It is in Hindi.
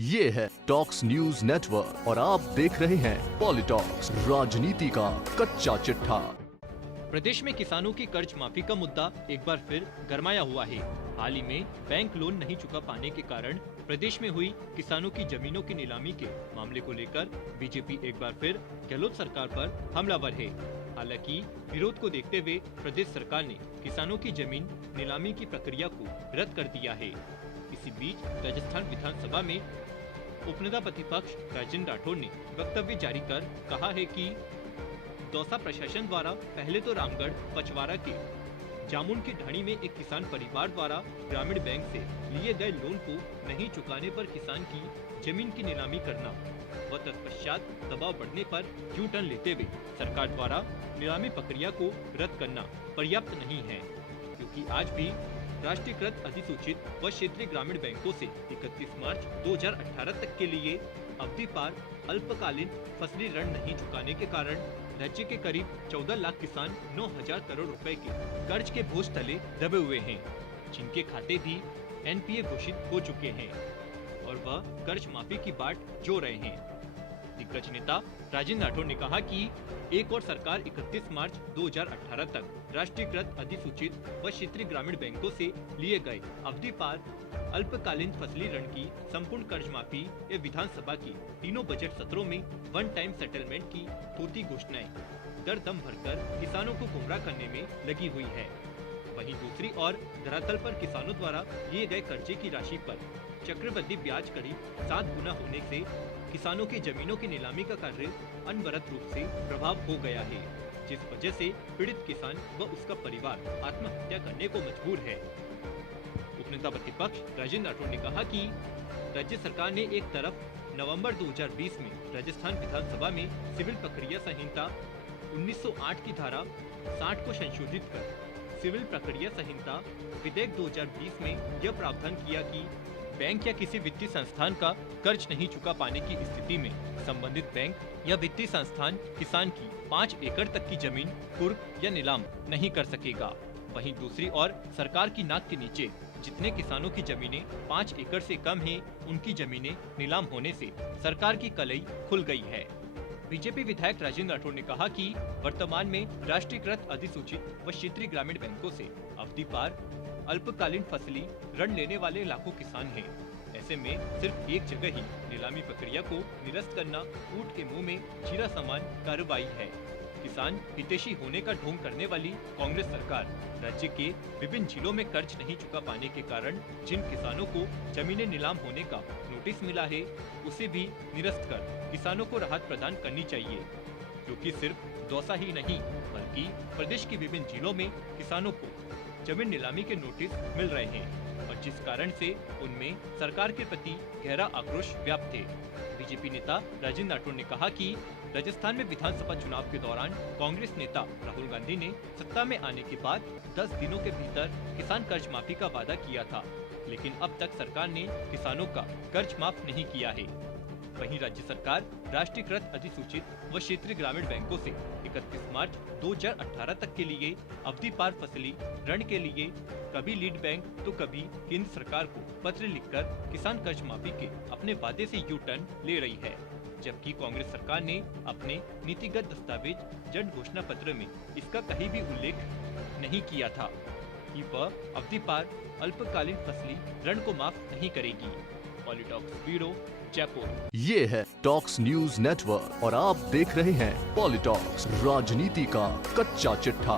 ये है टॉक्स न्यूज नेटवर्क और आप देख रहे हैं पॉलिटॉक्स, राजनीति का कच्चा चिट्ठा। प्रदेश में किसानों की कर्ज माफी का मुद्दा एक बार फिर गरमाया हुआ है। हाल ही में बैंक लोन नहीं चुका पाने के कारण प्रदेश में हुई किसानों की जमीनों की नीलामी के मामले को लेकर बीजेपी एक बार फिर गहलोत सरकार पर हमलावर है। हालांकि विरोध को देखते हुए प्रदेश सरकार ने किसानों की जमीन नीलामी की प्रक्रिया को रद्द कर दिया है। इसी बीच राजस्थान विधानसभा में उपनेता प्रतिपक्ष राजेंद्र राठौड़ ने वक्तव्य जारी कर कहा है कि दौसा प्रशासन द्वारा पहले तो रामगढ़ पचवारा के जामुन की ढाणी में एक किसान परिवार द्वारा ग्रामीण बैंक से लिए गए लोन को नहीं चुकाने पर किसान की जमीन की नीलामी करना व तत्पश्चात दबाव बढ़ने पर यू टर्न लेते हुए सरकार द्वारा नीलामी प्रक्रिया को रद्द करना पर्याप्त नहीं है, क्योंकि आज भी राष्ट्रीयकृत अधिसूचित व क्षेत्रीय ग्रामीण बैंकों से 31 मार्च 2018 तक के लिए अवधि पार अल्पकालीन फसली ऋण नहीं चुकाने के कारण राज्य के करीब 14 लाख किसान 9,000 करोड़ रुपए के कर्ज के बोझ तले दबे हुए हैं, जिनके खाते भी एनपीए घोषित हो चुके हैं और वह कर्ज माफी की बाट जो रहे हैं। दिग्गज नेता राजेंद्र राठौड़ ने कहा कि एक और सरकार 31 मार्च 2018 तक राष्ट्रीयकृत अधिसूचित व क्षेत्रीय ग्रामीण बैंकों से लिए गए अवधि पार अल्पकालीन फसली ऋण की संपूर्ण कर्ज माफी या विधानसभा की तीनों बजट सत्रों में वन टाइम सेटलमेंट की थोथी घोषणाएं दर दम भरकर किसानों को गुमराह करने में लगी हुई है। वहीं दूसरी ओर धरातल पर किसानों द्वारा लिए गए कर्जे की राशि पर चक्रवृद्धि ब्याज करीब 7 गुना होने से किसानों की जमीनों की नीलामी का कार्य अनवरत रूप से प्रभाव हो गया है, जिस वजह से पीड़ित किसान व उसका परिवार आत्महत्या करने को मजबूर है। उपनेता प्रतिपक्ष राजेंद्र राठौड़ ने कहा कि राज्य सरकार ने एक तरफ नवंबर 2020 में राजस्थान विधानसभा में सिविल प्रक्रिया संहिता 1908 की धारा 60 को संशोधित कर सिविल प्रक्रिया संहिता विधेयक 2020 में यह प्रावधान किया कि बैंक या किसी वित्तीय संस्थान का कर्ज नहीं चुका पाने की स्थिति में संबंधित बैंक या वित्तीय संस्थान किसान की 5 एकड़ तक की जमीन कुर्क या नीलाम नहीं कर सकेगा। वहीं दूसरी ओर सरकार की नाक के नीचे जितने किसानों की जमीनें 5 एकड़ से कम हैं, उनकी जमीनें नीलाम होने से सरकार की कलई खुल गई है। बीजेपी विधायक राजेंद्र राठौड़ ने कहा कि वर्तमान में राष्ट्रीयकृत अधिसूचित व क्षेत्रीय ग्रामीण बैंकों से अवधि पार अल्पकालीन फसली ऋण लेने वाले लाखों किसान हैं। ऐसे में सिर्फ एक जगह ही नीलामी प्रक्रिया को निरस्त करना ऊंट के मुंह में जीरा समान कार्रवाई है। किसान हितैषी होने का ढोंग करने वाली कांग्रेस सरकार राज्य के विभिन्न जिलों में कर्ज नहीं चुका पाने के कारण जिन किसानों को जमीनें नीलाम होने का नोटिस मिला है, उसे भी निरस्त कर किसानों को राहत प्रदान करनी चाहिए, क्योंकि सिर्फ दौसा ही नहीं बल्कि प्रदेश के विभिन्न जिलों में किसानों को जमीन नीलामी के नोटिस मिल रहे हैं और जिस कारण से उनमें सरकार के प्रति गहरा आक्रोश व्याप्त है। बीजेपी नेता राजेंद्र राठौड़ ने कहा कि राजस्थान में विधानसभा चुनाव के दौरान कांग्रेस नेता राहुल गांधी ने सत्ता में आने के बाद 10 दिनों के भीतर किसान कर्ज माफी का वादा किया था, लेकिन अब तक सरकार ने किसानों का कर्ज माफ नहीं किया है। वहीं राज्य सरकार राष्ट्रीयकृत अधिसूचित व क्षेत्रीय ग्रामीण बैंकों से 31 मार्च 2018 तक के लिए अवधि पार फसली ऋण के लिए कभी लीड बैंक तो कभी केंद्र सरकार को पत्र लिखकर किसान कर्ज माफी के अपने वादे से यू टर्न ले रही है, जबकि कांग्रेस सरकार ने अपने नीतिगत दस्तावेज जन घोषणा पत्र में इसका कहीं भी उल्लेख नहीं किया था कि वह अवधि पार अल्पकालीन फसली ऋण को माफ नहीं करेगी। पॉलिटॉक्स ब्यूरो, जयपुर। ये है टॉक्स न्यूज नेटवर्क और आप देख रहे हैं पॉलिटॉक्स, राजनीति का कच्चा चिट्ठा।